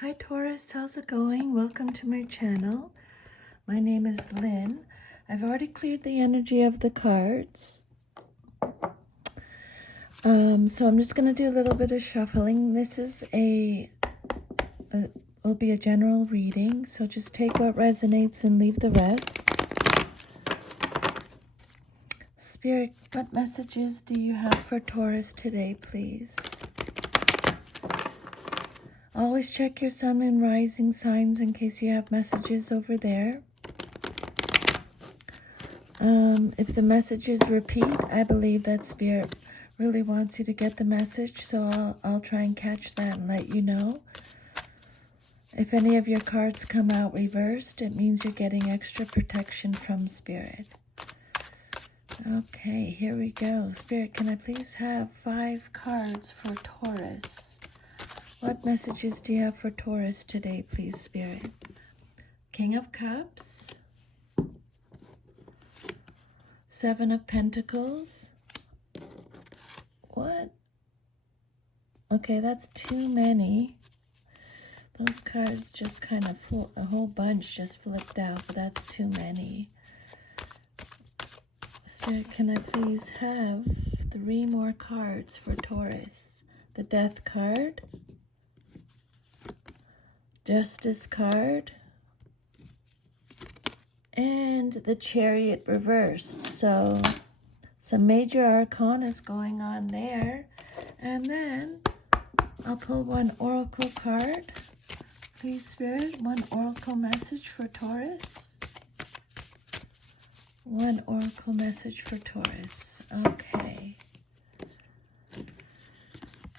Hi Taurus, how's it going? Welcome to my channel. My name is Lynn. I've already cleared the energy of the cards. So I'm just going to do a little bit of shuffling. This is will be a general reading, so just take what resonates and leave the rest. Spirit, what messages do you have for Taurus today, please? Always check your sun and rising signs in case you have messages over there. If the messages repeat, I believe that Spirit really wants you to get the message, so I'll try and catch that and let you know. If any of your cards come out reversed, it means you're getting extra protection from Spirit. Okay, here we go. Spirit, can I please have 5 cards for Taurus? What messages do you have for Taurus today, please, Spirit? King of Cups, 7 of Pentacles. What? Okay, that's too many. Those cards just kind of, a whole bunch just flipped out, but that's too many. Spirit, can I please have 3 more cards for Taurus? The Death card, Justice card, and the Chariot reversed. So some major arcana is going on there. And then I'll pull one oracle card. Please, Spirit, one oracle message for Taurus. One oracle message for Taurus. Okay.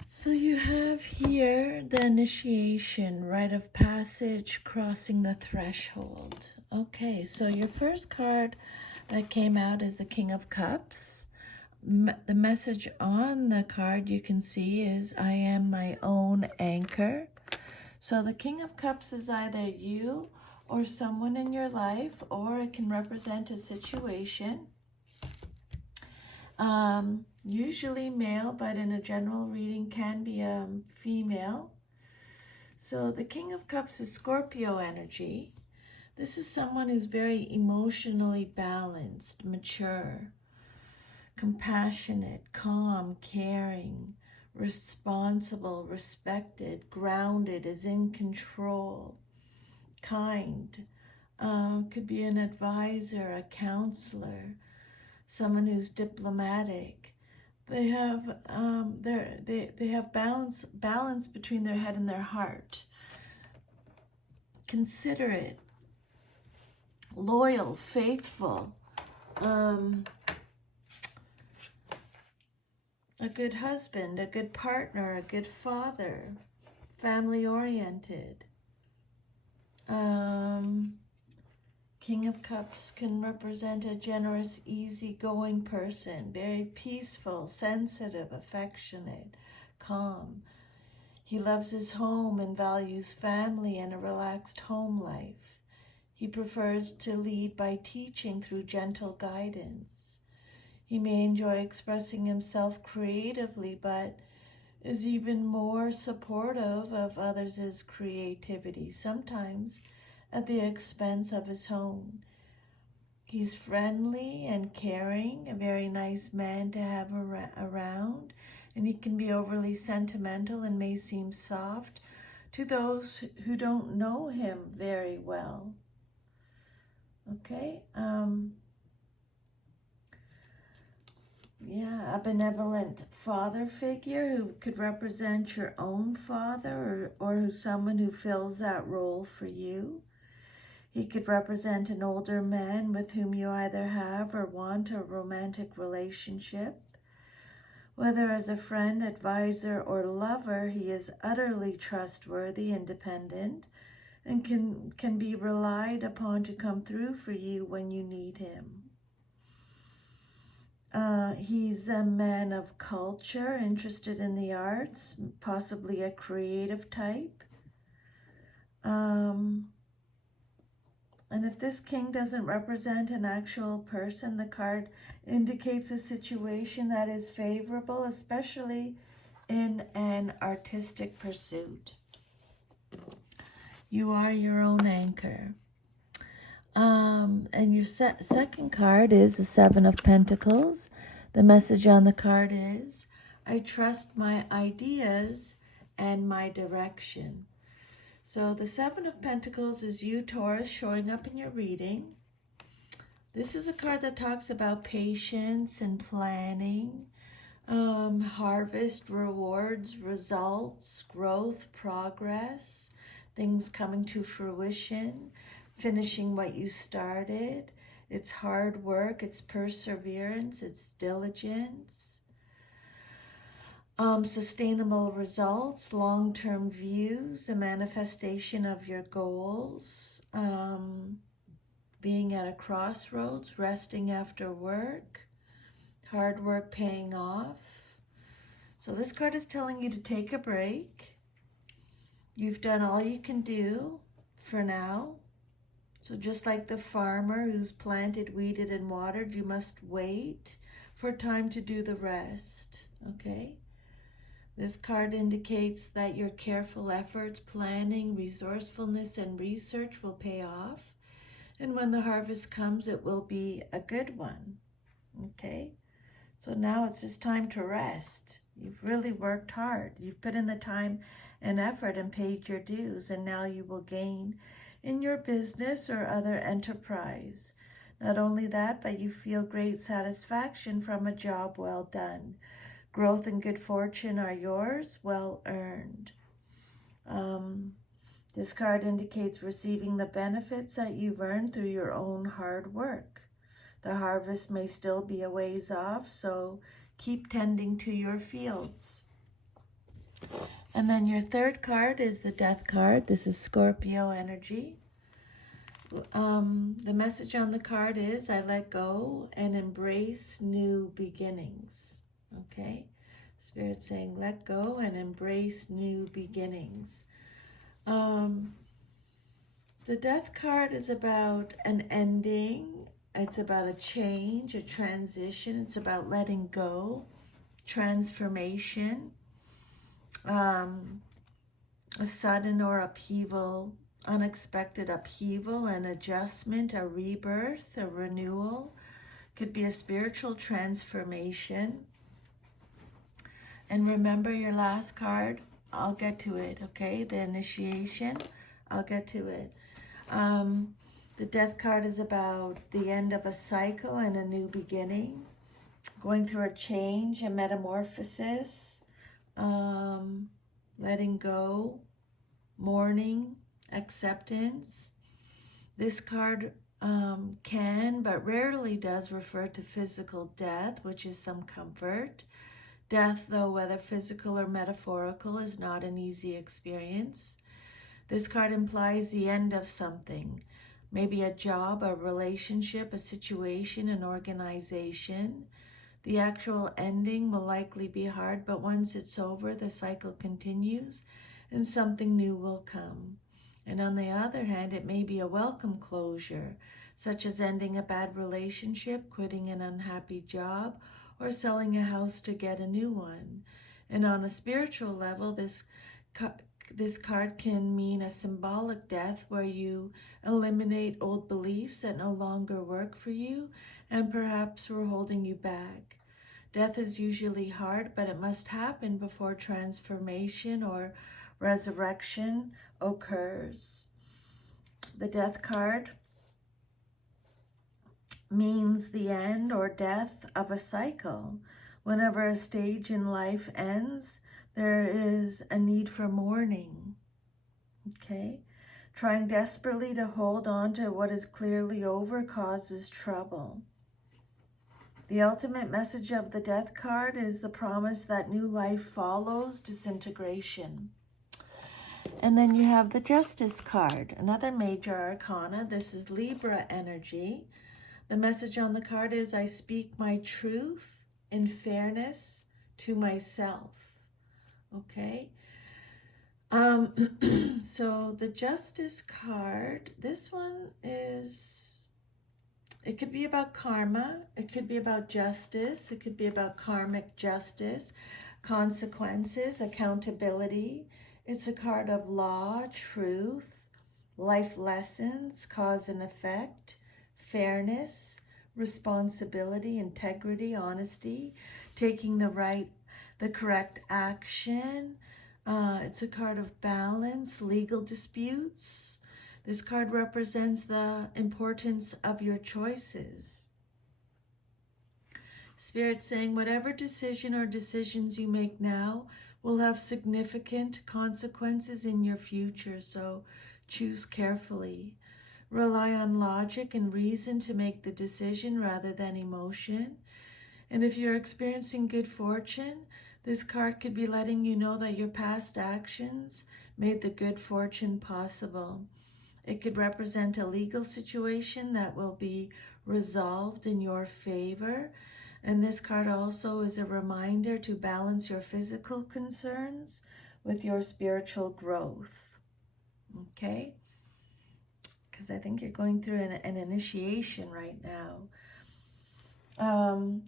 So you have here the initiation, rite of passage, crossing the threshold. Okay, so your first card that came out is the King of Cups. The message on the card you can see is, I am my own anchor. So the King of Cups is either you or someone in your life, or it can represent a situation. Usually male, but in a general reading can be female. So the King of Cups is Scorpio energy. This is someone who's very emotionally balanced, mature, compassionate, calm, caring, responsible, respected, grounded, is in control, kind, could be an advisor, a counselor, someone who's diplomatic. They have they have balance between their head and their heart. Considerate, loyal, faithful, a good husband, a good partner, a good father, family oriented. King of Cups can represent a generous, easygoing person, very peaceful, sensitive, affectionate, calm. He loves his home and values family and a relaxed home life. He prefers to lead by teaching through gentle guidance. He may enjoy expressing himself creatively, but is even more supportive of others' creativity, sometimes at the expense of his own. He's friendly and caring, a very nice man to have around, and he can be overly sentimental and may seem soft to those who don't know him very well. Okay, yeah, a benevolent father figure who could represent your own father, or someone who fills that role for you. He could represent an older man with whom you either have or want a romantic relationship. Whether as a friend, advisor, or lover, he is utterly trustworthy, independent, and can be relied upon to come through for you when you need him. He's a man of culture, interested in the arts, possibly a creative type. And if this king doesn't represent an actual person, the card indicates a situation that is favorable, especially in an artistic pursuit. You are your own anchor. And your second card is the Seven of Pentacles. The message on the card is, I trust my ideas and my direction. So the Seven of Pentacles is you, Taurus, showing up in your reading. This is a card that talks about patience and planning, harvest, rewards, results, growth, progress, things coming to fruition, finishing what you started. It's hard work, it's perseverance, it's diligence. Sustainable results, long-term views, a manifestation of your goals, being at a crossroads, resting after work, hard work paying off. So this card is telling you to take a break. You've done all you can do for now. So just like the farmer who's planted, weeded, and watered, you must wait for time to do the rest, okay? This card indicates that your careful efforts, planning, resourcefulness, and research will pay off. And when the harvest comes, it will be a good one, okay? So now it's just time to rest. You've really worked hard. You've put in the time and effort and paid your dues, and now you will gain in your business or other enterprise. Not only that, but you feel great satisfaction from a job well done. Growth and good fortune are yours, well earned. This card indicates receiving the benefits that you've earned through your own hard work. The harvest may still be a ways off, so keep tending to your fields. And then your third card is the Death card. This is Scorpio energy. The message on the card is, I let go and embrace new beginnings. Okay? Spirit saying, let go and embrace new beginnings. The Death card is about an ending. It's about a change, a transition. It's about letting go, transformation, a sudden or upheaval, unexpected upheaval, an adjustment, a rebirth, a renewal. Could be a spiritual transformation. And remember your last card, I'll get to it, okay? The initiation, I'll get to it. The Death card is about the end of a cycle and a new beginning, going through a change, a metamorphosis, letting go, mourning, acceptance. This card can, but rarely does, refer to physical death, which is some comfort. Death, though whether physical or metaphorical, is not an easy experience. This card implies the end of something, maybe a job, a relationship, a situation, an organization. The actual ending will likely be hard, but once it's over, the cycle continues and something new will come. And on the other hand, it may be a welcome closure, such as ending a bad relationship, quitting an unhappy job, or selling a house to get a new one. And on a spiritual level, this card can mean a symbolic death where you eliminate old beliefs that no longer work for you and perhaps were holding you back. Death is usually hard, but it must happen before transformation or resurrection occurs. The Death card means the end or death of a cycle. Whenever a stage in life ends, there is a need for mourning. Okay? Trying desperately to hold on to what is clearly over causes trouble. The ultimate message of the Death card is the promise that new life follows disintegration. And then you have the Justice card, another major arcana. This is Libra energy. The message on the card is, I speak my truth in fairness to myself. Okay? So the Justice card, this one is, it could be about karma, it could be about justice, it could be about karmic justice, consequences, accountability. It's a card of law, truth, life lessons, cause and effect, fairness, responsibility, integrity, honesty, taking the correct action. It's a card of balance, legal disputes. This card represents the importance of your choices. Spirit saying whatever decision or decisions you make now will have significant consequences in your future, so choose carefully. Rely on logic and reason to make the decision rather than emotion. And if you're experiencing good fortune, this card could be letting you know that your past actions made the good fortune possible. It could represent a legal situation that will be resolved in your favor. And this card also is a reminder to balance your physical concerns with your spiritual growth. Okay? Because I think you're going through an initiation right now.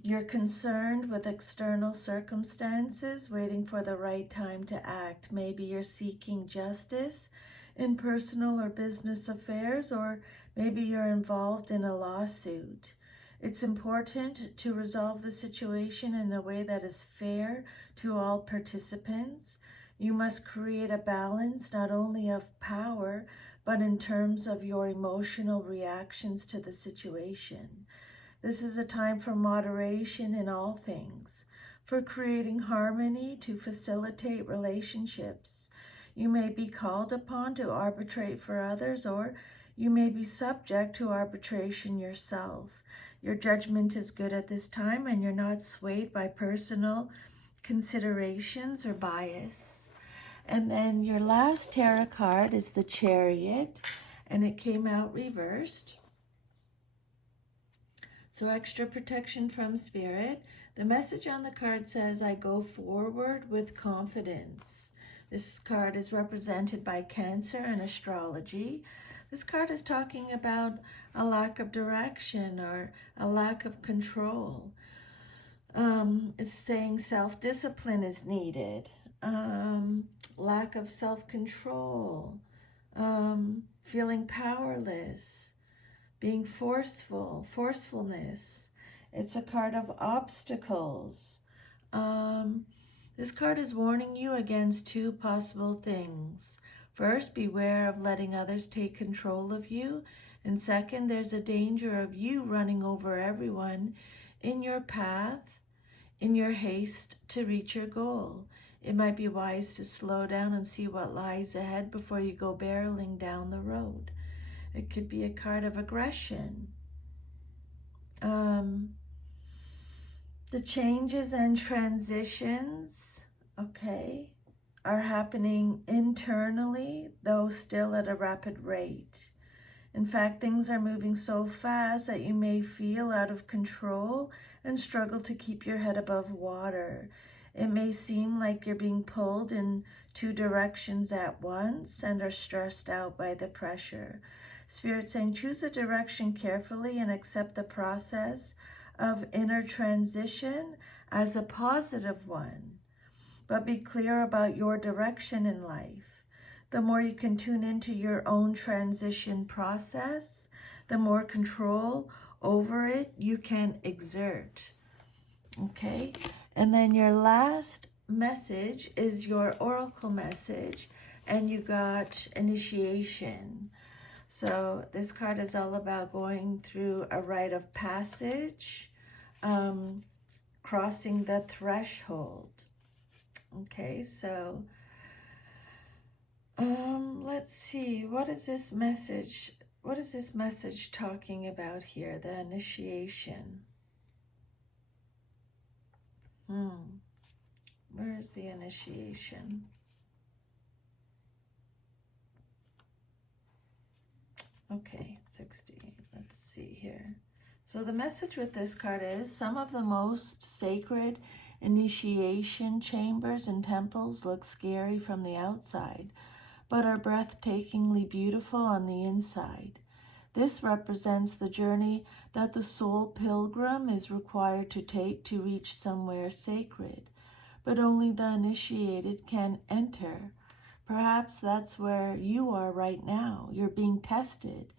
You're concerned with external circumstances, waiting for the right time to act. Maybe you're seeking justice in personal or business affairs, or maybe you're involved in a lawsuit. It's important to resolve the situation in a way that is fair to all participants. You must create a balance not only of power, but in terms of your emotional reactions to the situation. This is a time for moderation in all things, for creating harmony to facilitate relationships. You may be called upon to arbitrate for others, or you may be subject to arbitration yourself. Your judgment is good at this time, and you're not swayed by personal considerations or bias. And then your last tarot card is the Chariot, and it came out reversed. So extra protection from Spirit. The message on the card says, I go forward with confidence. This card is represented by Cancer and astrology. This card is talking about a lack of direction or a lack of control. It's saying self-discipline is needed. Lack of self-control. Feeling powerless. Being forcefulness. It's a card of obstacles. This card is warning you against two possible things. First, beware of letting others take control of you. And second, there's a danger of you running over everyone in your path, in your haste to reach your goal. It might be wise to slow down and see what lies ahead before you go barreling down the road. It could be a card of aggression. The changes and transitions, okay, are happening internally, though still at a rapid rate. In fact, things are moving so fast that you may feel out of control and struggle to keep your head above water. It may seem like you're being pulled in two directions at once and are stressed out by the pressure. Spirit saying, choose a direction carefully and accept the process of inner transition as a positive one. But be clear about your direction in life. The more you can tune into your own transition process, the more control over it you can exert. Okay? And then your last message is your oracle message, and you got initiation. So this card is all about going through a rite of passage, crossing the threshold. Okay, so let's see, what is this message? What is this message talking about here? The initiation. Where is the initiation? Okay, 60. Let's see here. So the message with this card is, some of the most sacred initiation chambers and temples look scary from the outside, but are breathtakingly beautiful on the inside. This represents the journey that the soul pilgrim is required to take to reach somewhere sacred, but only the initiated can enter. Perhaps that's where you are right now. You're being tested,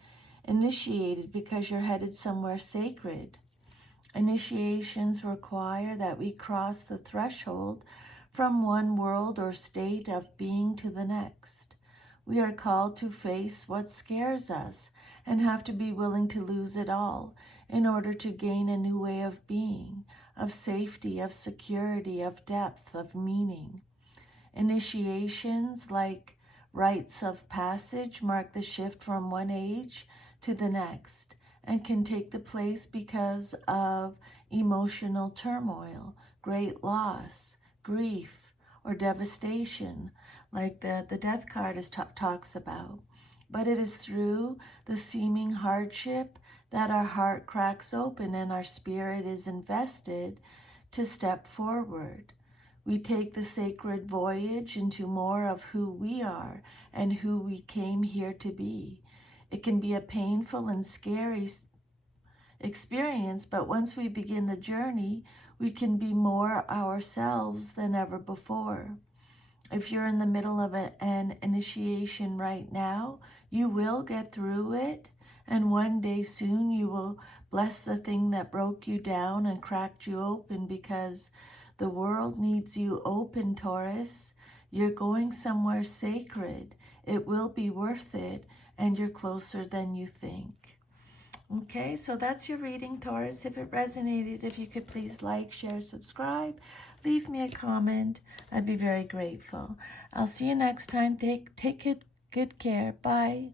initiated because you're headed somewhere sacred. Initiations require that we cross the threshold from one world or state of being to the next. We are called to face what scares us and have to be willing to lose it all in order to gain a new way of being, of safety, of security, of depth, of meaning. Initiations, like rites of passage, mark the shift from one age to the next and can take the place because of emotional turmoil, great loss, grief, or devastation, like the death card talks about. But it is through the seeming hardship that our heart cracks open and our spirit is invested to step forward. We take the sacred voyage into more of who we are and who we came here to be. It can be a painful and scary experience, but once we begin the journey, we can be more ourselves than ever before. If you're in the middle of an initiation right now, you will get through it, and one day soon you will bless the thing that broke you down and cracked you open, because the world needs you open, Taurus. You're going somewhere sacred. It will be worth it, and you're closer than you think. Okay, so that's your reading, Taurus. If it resonated, if you could please like, share, subscribe, leave me a comment. I'd be very grateful. I'll see you next time. Take good care. Bye.